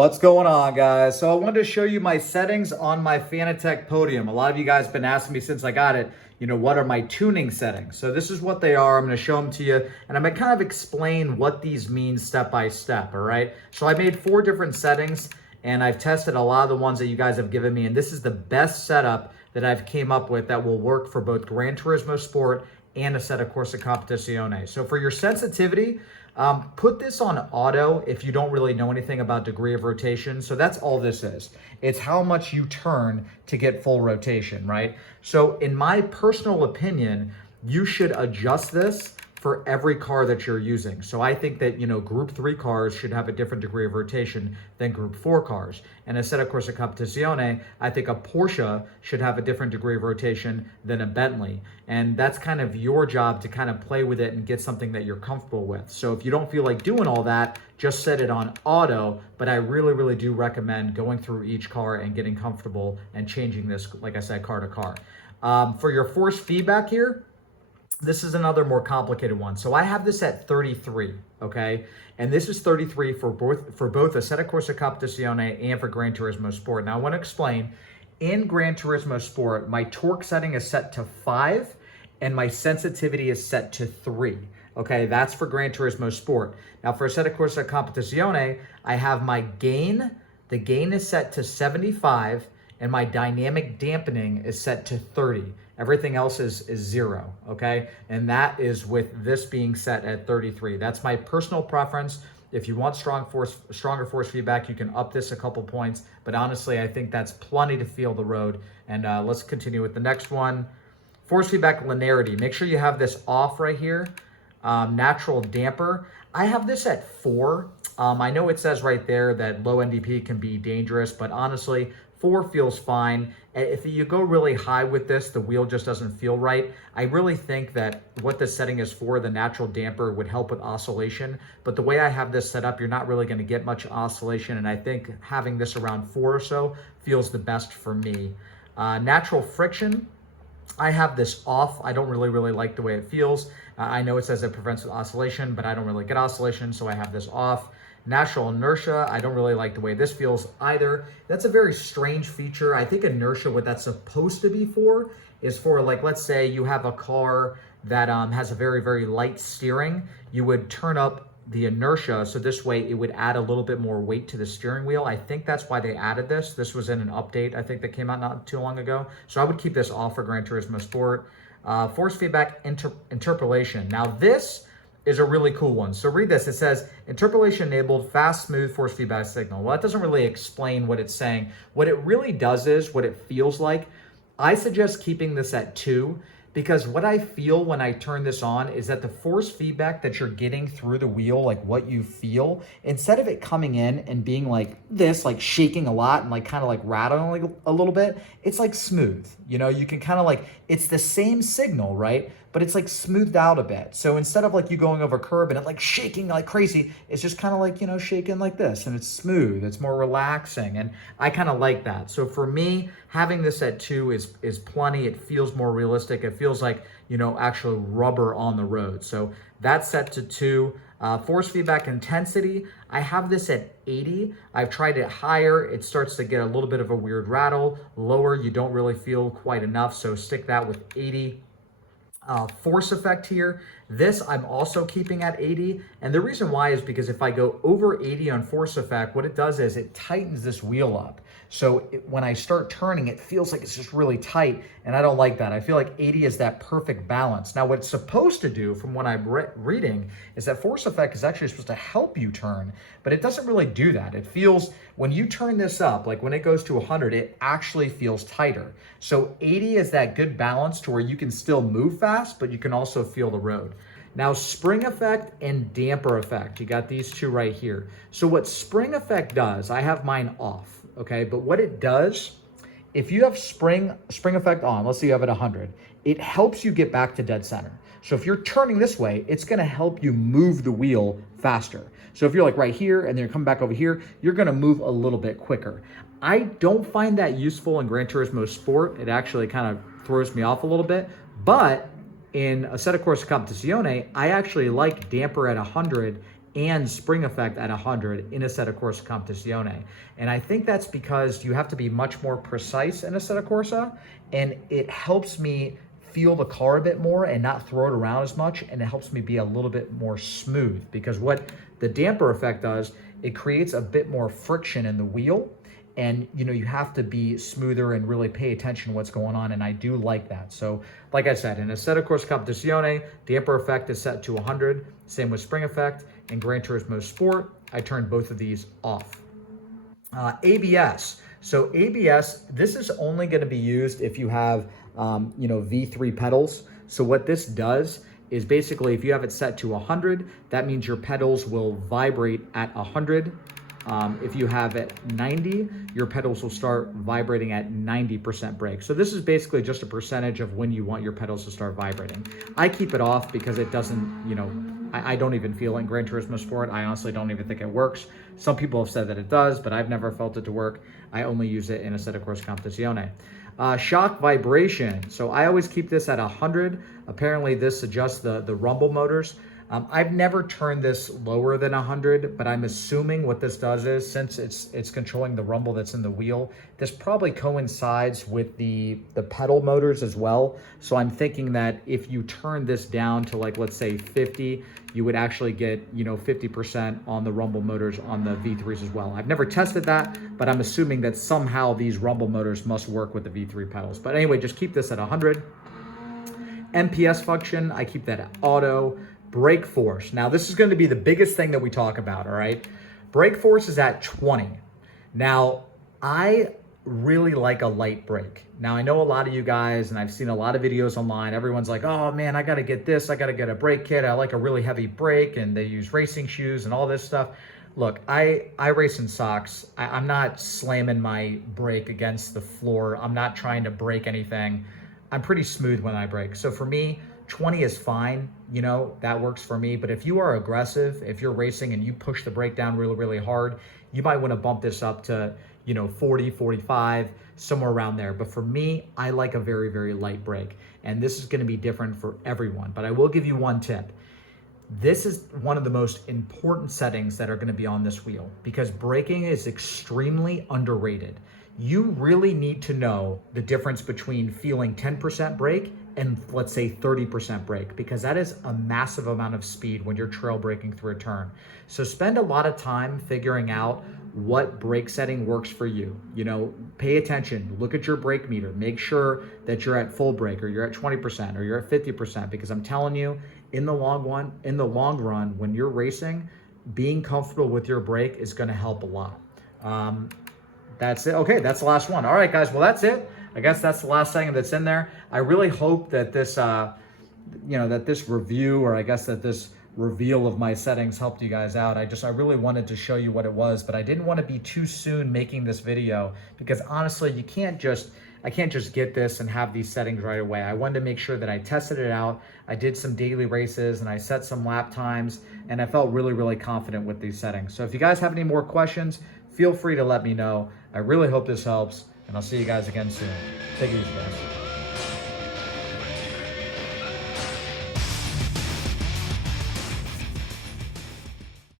What's going on, guys? So I wanted to show you my settings on my Fanatec Podium. A lot of you guys have been asking me since I got it, what are my tuning settings? So this is what they are. I'm going to show them to you, and I'm going to kind of explain what these mean step by step, all right? So I made 4 different settings, and I've tested a lot of the ones that you guys have given me, and this is the best setup that I've came up with that will work for both Gran Turismo Sport and Assetto Corsa Competizione. So for your sensitivity, put this on auto if you don't really know anything about degree of rotation. So that's all this is. It's how much you turn to get full rotation, right? So in my personal opinion, you should adjust this for every car that you're using. So I think that, Group 3 cars should have a different degree of rotation than Group 4 cars. And Assetto Corsa Competizione, I think a Porsche should have a different degree of rotation than a Bentley. And that's kind of your job to kind of play with it and get something that you're comfortable with. So if you don't feel like doing all that, just set it on auto. But I really, really do recommend going through each car and getting comfortable and changing this, like I said, car to car. For your force feedback here, this is another more complicated one. So I have this at 33, okay? And this is 33 for both Assetto Corsa Competizione and for Gran Turismo Sport. Now I want to explain, in Gran Turismo Sport, my torque setting is set to 5 and my sensitivity is set to 3. Okay, that's for Gran Turismo Sport. Now for Assetto Corsa Competizione, I have my gain. The gain is set to 75 and my dynamic dampening is set to 30. Everything else is 0, okay? And that is with this being set at 33. That's my personal preference. If you want stronger force feedback, you can up this a couple points. But honestly, I think that's plenty to feel the road. And let's continue with the next one. Force feedback linearity. Make sure you have this off right here. Natural damper. I have this at 4. I know it says right there that low NDP can be dangerous, but honestly, 4 feels fine. If you go really high with this, the wheel just doesn't feel right. I really think that what this setting is for, the natural damper, would help with oscillation. But the way I have this set up, you're not really going to get much oscillation. And I think having this around 4 or so feels the best for me. Natural friction, I have this off. I don't really like the way it feels. I know it says it prevents oscillation, but I don't really get oscillation, so I have this off. Natural inertia, I don't really like the way this feels either. That's a very strange feature. I think inertia, what that's supposed to be for, is for, like, let's say you have a car that has a very light steering. You would turn up the inertia, so this way it would add a little bit more weight to the steering wheel. I think that's why they added this. This was in an update, I think, that came out not too long ago. So I would keep this off for Gran Turismo Sport. Force feedback interpolation. Now this is a really cool one. So read this. It says, interpolation enabled, fast, smooth force feedback signal. Well, that doesn't really explain what it's saying. What it really does is, what it feels like, I suggest keeping this at 2, because what I feel when I turn this on is that the force feedback that you're getting through the wheel, like what you feel, instead of it coming in and being like this, like shaking a lot and like kind of like rattling a little bit, it's like smooth. You can kind of like, it's the same signal, right? But it's like smoothed out a bit. So instead of like you going over a curb and it like shaking like crazy, it's just kind of like, shaking like this, and it's smooth, it's more relaxing. And I kind of like that. So for me, having this at 2 is plenty. It feels more realistic. It feels like, actual rubber on the road. So that's set to 2. Force feedback intensity, I have this at 80. I've tried it higher. It starts to get a little bit of a weird rattle. Lower, you don't really feel quite enough. So stick that with 80. Force effect here, this I'm also keeping at 80. And the reason why is because if I go over 80 on force effect, what it does is it tightens this wheel up. So when I start turning, it feels like it's just really tight, and I don't like that. I feel like 80 is that perfect balance. Now, what it's supposed to do, from what I'm reading, is that force effect is actually supposed to help you turn, but it doesn't really do that. It feels, when you turn this up, like when it goes to 100, it actually feels tighter. So 80 is that good balance to where you can still move fast, but you can also feel the road. Now, spring effect and damper effect, you got these 2 right here. So what spring effect does, I have mine off. Okay, but what it does, if you have spring effect on, let's say you have it 100, it helps you get back to dead center. So if you're turning this way, it's going to help you move the wheel faster. So if you're like right here and then you're coming back over here, you're going to move a little bit quicker. I don't find that useful in Gran Turismo Sport. It actually kind of throws me off a little bit. But in Assetto Corsa Competizione, I actually like damper at 100 and spring effect at 100 in Assetto Corsa Competizione. And I think that's because you have to be much more precise in Assetto Corsa, and it helps me feel the car a bit more and not throw it around as much, and it helps me be a little bit more smooth, because what the damper effect does, it creates a bit more friction in the wheel, and you have to be smoother and really pay attention to what's going on, and I do like that. So like I said, in Assetto Corsa Competizione, damper effect is set to 100, same with spring effect. In Gran Turismo Sport, I turned both of these off. ABS. So ABS, this is only going to be used if you have V3 pedals. So what this does is basically, if you have it set to 100, that means your pedals will vibrate at 100. If you have it 90, your pedals will start vibrating at 90% brake. So this is basically just a percentage of when you want your pedals to start vibrating. I keep it off because it doesn't, I don't even feel it in Gran Turismo Sport. I honestly don't even think it works. Some people have said that it does, but I've never felt it to work. I only use it in Assetto Corsa Competizione. Shock vibration. So I always keep this at 100. Apparently this adjusts the rumble motors. I've never turned this lower than 100, but I'm assuming what this does is, since it's controlling the rumble that's in the wheel, this probably coincides with the pedal motors as well. So I'm thinking that if you turn this down to, like, let's say 50, you would actually get 50% on the rumble motors on the V3s as well. I've never tested that, but I'm assuming that somehow these rumble motors must work with the V3 pedals. But anyway, just keep this at 100. MPS function, I keep that at auto. Brake force. Now this is going to be the biggest thing that we talk about, all right? Brake force is at 20. Now, I really like a light brake. Now, I know a lot of you guys, and I've seen a lot of videos online, everyone's like, oh man, I got to get this, I got to get a brake kit, I like a really heavy brake, and they use racing shoes and all this stuff. Look, I race in socks. I'm not slamming my brake against the floor. I'm not trying to break anything. I'm pretty smooth when I brake. So for me, 20 is fine, that works for me. But if you are aggressive, if you're racing and you push the brake down really, really hard, you might want to bump this up to, 40, 45, somewhere around there. But for me, I like a very, very light brake. And this is going to be different for everyone. But I will give you one tip. This is one of the most important settings that are going to be on this wheel, because braking is extremely underrated. You really need to know the difference between feeling 10% brake and, let's say, 30% brake, because that is a massive amount of speed when you're trail braking through a turn. So spend a lot of time figuring out what brake setting works for you. Pay attention, look at your brake meter, make sure that you're at full brake, or you're at 20%, or you're at 50%, because I'm telling you, in the long run, when you're racing, being comfortable with your brake is going to help a lot. That's it. Okay, that's the last one. All right, guys. Well, that's it. I guess that's the last thing that's in there. I really hope that this, that this review, or I guess that this reveal of my settings helped you guys out. I really wanted to show you what it was, but I didn't want to be too soon making this video, because honestly, I can't just get this and have these settings right away. I wanted to make sure that I tested it out. I did some daily races and I set some lap times, and I felt really, really confident with these settings. So if you guys have any more questions, feel free to let me know. I really hope this helps, and I'll see you guys again soon. Take it easy, guys.